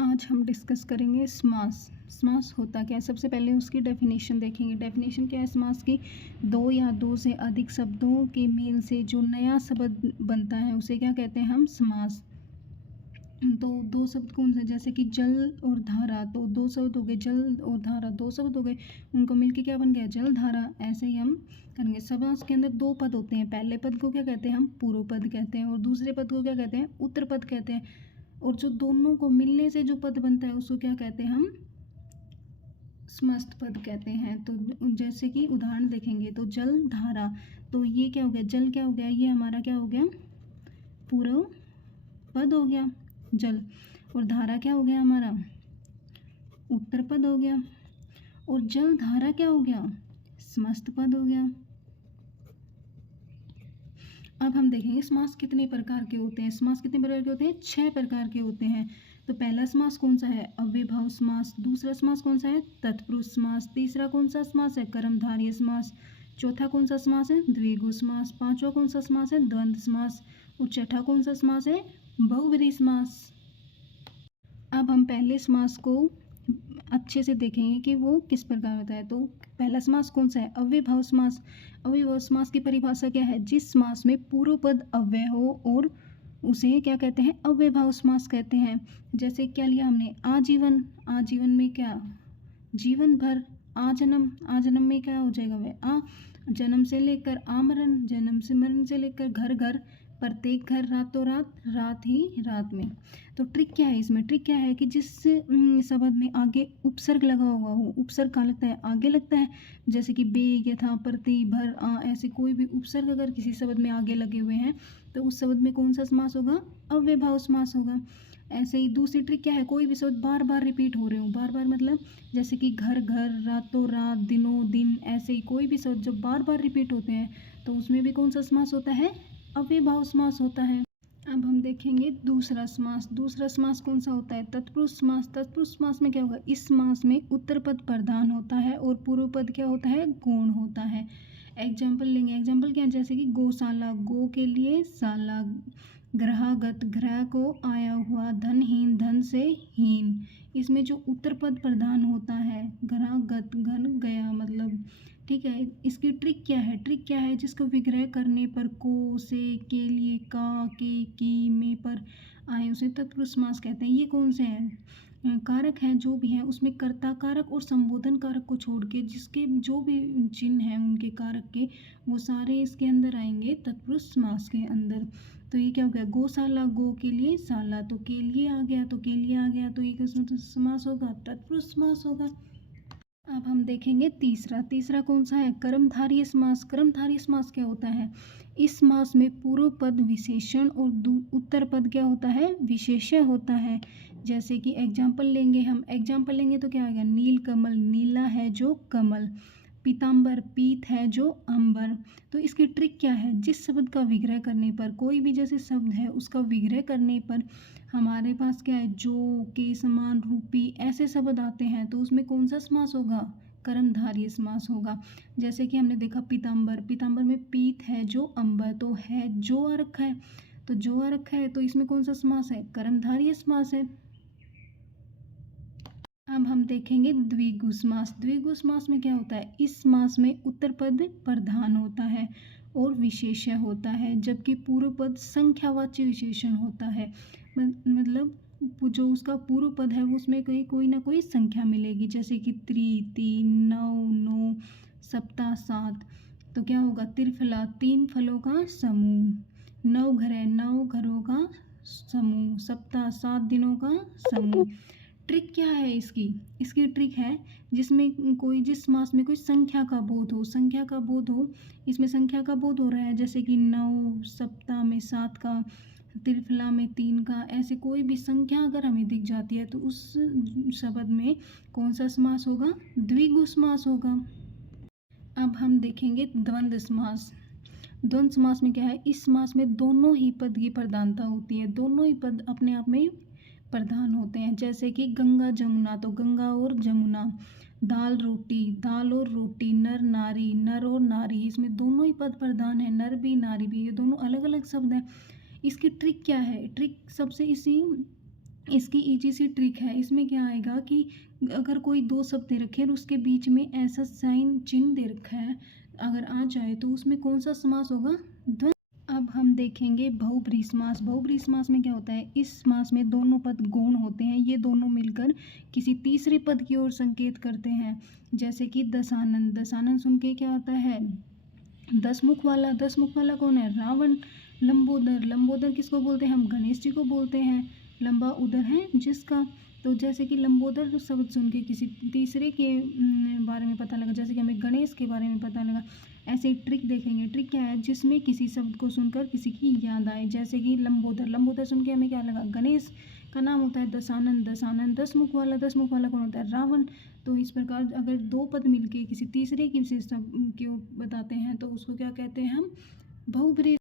आज हम डिस्कस करेंगे समास। समास होता क्या है? सबसे पहले उसकी डेफिनेशन देखेंगे। डेफिनेशन क्या है समास की? दो या दो से अधिक शब्दों के मेल से जो नया शब्द बनता है उसे क्या कहते हैं हम? समास। तो दो शब्द कौन से? जैसे कि जल और धारा, तो दो शब्द हो गए, जल और धारा दो शब्द हो गए, उनको मिलके क्या बन गया? जल धारा। ऐसे ही हम करेंगे। समास के अंदर दो पद होते हैं। पहले पद को क्या कहते हैं हम? पूर्व पद कहते हैं, और दूसरे पद को क्या कहते हैं? उत्तर पद कहते हैं। और जो दोनों को मिलने से जो पद बनता है उसको क्या कहते हैं हम? समस्त पद कहते हैं। तो जैसे कि उदाहरण देखेंगे तो जल धारा, तो ये क्या हो गया? जल क्या हो गया? ये हमारा क्या हो गया? पूर्व पद हो गया जल। और धारा क्या हो गया हमारा? उत्तर पद हो गया। और जल धारा क्या हो गया? समस्त पद हो गया। अब हम देखेंगे समास कितने प्रकार के होते हैं। समास कितने प्रकार के होते हैं? 6 प्रकार के होते हैं। तो पहला समास कौन सा है? अव्ययभाव समास। दूसरा समास कौन सा है? तत्पुरुष समास। तीसरा कौन सा समास है? कर्मधारय समास। चौथा कौन सा समास है? द्विगु समास। पांचवा कौन सा समास है? द्वंद्व समास। और छठा कौन सा समास है? बहुव्रीहि समास। अब हम पहले समास को अच्छे से देखेंगे कि वो किस प्रकार होता है। तो पहला समास कौन सा है? अव्ययभाव समास। अव्ययभाव समास की परिभाषा क्या है? जिस समास में पूर्व पद अव्यय हो और उसे क्या कहते हैं? अव्ययभाव समास कहते हैं। जैसे क्या लिया हमने? आजीवन। आजीवन में क्या? जीवन भर। आजन्म। आजन्म में क्या हो जाएगा? वह जन्म से लेकर आमरण, जन्म से मरण से लेकर घर घर, प्रत्येक घर, रातों रात, रात ही रात में। तो ट्रिक क्या है इसमें? ट्रिक क्या है कि जिस शब्द में आगे उपसर्ग लगा हुआ हो, उपसर्ग कहाँ लगता है? आगे लगता है। जैसे कि बे, यथा, प्रति, भर, ऐसे कोई भी उपसर्ग अगर किसी शब्द में आगे लगे हुए हैं तो उस शब्द में कौन सा समास होगा? अव्ययभाव समास होगा। ऐसे ही दूसरी ट्रिक क्या है? कोई भी शब्द बार बार रिपीट हो रहे हो, बार बार मतलब जैसे कि घर घर, रातों रात, दिनों दिन, ऐसे ही कोई भी शब्द जब बार बार रिपीट होते हैं तो उसमें भी कौन सा समास होता है? अव्ययभाव समास होता है। अब हम देखेंगे दूसरा समास। दूसरा समास कौन सा होता है? तत्पुरुष समास। तत्पुरुष समास में क्या होगा? इस समास में उत्तर पद प्रधान होता है और पूर्व पद क्या होता है? गौण होता है। एग्जाम्पल लेंगे। एग्जाम्पल क्या है? जैसे कि गौशाला, गो के लिए शाला, ग्रहागत, ग्रह को आया हुआ, धनहीन, धन से हीन। इसमें जो उत्तर पद प्रधान होता है, ग्रहागत, घन, गया मतलब, ठीक है। इसकी ट्रिक क्या है? ट्रिक क्या है? जिसको विग्रह करने पर को, से, के लिए, का, के, की, में पर आए उसे तत्पुरुष समास कहते हैं। ये कौन से हैं? कारक हैं जो भी हैं उसमें कर्ता कारक और संबोधन कारक को छोड़ के जिसके जो भी चिन्ह हैं उनके कारक के, वो सारे इसके अंदर आएंगे तत्पुरुष समास के अंदर। तो ये क्या हो गया? गौशाला, गो के लिए शाला, तो के लिए आ गया, तो के लिए आ गया, तो ये किसमें समास होगा? तत्पुरुष समास होगा। अब हम देखेंगे तीसरा। तीसरा कौन सा है? कर्मधारय समास। कर्मधारय समास क्या होता है? इस समास में पूर्व पद विशेषण और उत्तर पद क्या होता है? विशेष्य होता है। जैसे कि एग्जाम्पल लेंगे हम। एग्जाम्पल लेंगे तो क्या आएगा? नील कमल, नीला है जो कमल। पीताम्बर, पीत है जो अंबर। तो इसकी ट्रिक क्या है? जिस शब्द का विग्रह करने पर, कोई भी जैसे शब्द है उसका विग्रह करने पर हमारे पास क्या है? जो, के, समान, रूपी, ऐसे शब्द आते हैं तो उसमें कौन सा समास होगा? कर्मधारय समास होगा। जैसे कि हमने देखा पीताम्बर, पीताम्बर में पीत है जो अंबर, तो है जो आ रखा है, तो जो आ रखा है तो इसमें कौन सा समास है? कर्मधारय समास है। अब हम देखेंगे द्विगु समास। द्विगु समास में क्या होता है? इस समास में उत्तर पद प्रधान होता है और विशेष्य होता है, जबकि पूर्व पद संख्यावाची विशेषण होता है। मतलब जो उसका पूर्व पद है उसमें कोई ना कोई संख्या मिलेगी। जैसे कि तीन, नौ, नौ, सप्ताह, सात। तो क्या होगा? त्रिफला, 3 फलों का समूह। नौ घर है, 9 घरों का समूह। सप्ताह, 7 दिनों का समूह। ट्रिक क्या है इसकी? इसकी ट्रिक है जिसमें कोई, जिस समास में कोई संख्या का बोध हो, संख्या का बोध हो। इसमें संख्या का बोध हो रहा है, जैसे कि 9, सप्ताह में 7 का, त्रिफला में 3 का, ऐसे कोई भी संख्या अगर हमें दिख जाती है तो उस शब्द में कौन सा समास होगा? द्विगु समास होगा। अब हम देखेंगे द्वंद्व समास। द्वंद्व समास में क्या है? इस समास में दोनों ही पद की प्रधानता होती है, दोनों ही पद अपने आप में प्रधान होते हैं। जैसे कि गंगा जमुना, तो गंगा और जमुना। दाल रोटी, दाल और रोटी। नर नारी, नर और नारी, इसमें दोनों ही पद प्रधान है, नर भी नारी भी, ये दोनों अलग अलग शब्द हैं। इसकी ट्रिक क्या है? ट्रिक सबसे इसी इसकी ईजी सी ट्रिक है। इसमें क्या आएगा कि अगर कोई दो शब्द दे रखे हैं और उसके बीच में ऐसा साइन चिन्ह दे रखा है, अगर आ जाए तो उसमें कौन सा समास होगा? द्वंद्व। अब हम देखेंगे बहुब्रीहि समास। बहुब्रीहि समास में क्या होता है? इस समास में दोनों पद गौण होते हैं। ये दोनों मिलकर किसी तीसरे पद की ओर संकेत करते हैं। जैसे कि दशानन। दशानन सुन के क्या आता है? दसमुख वाला। दसमुख वाला कौन है? रावण। लंबोदर। लंबोदर किसको बोलते हैं? हम गणेश जी को बोलते हैं। लंबा उदर है जिसका। तो जैसे कि लंबोदर शब्द सुन के किसी तीसरे के बारे में पता लगा, जैसे कि हमें गणेश के बारे में पता लगा। ऐसे ही ट्रिक देखेंगे। ट्रिक क्या है? जिसमें किसी शब्द को सुनकर किसी की याद आए। जैसे कि लंबोदर। लंबोदर सुन के हमें क्या लगा? गणेश का नाम होता है दशानन। दशानन। दसमुख वाला। दसमुख वाला कौन होता है? रावण। तो इस प्रकार अगर दो पद मिलके किसी तीसरे की विशेषता को बताते हैं तो उसको क्या कहते हैं हम? बहुब्रीहि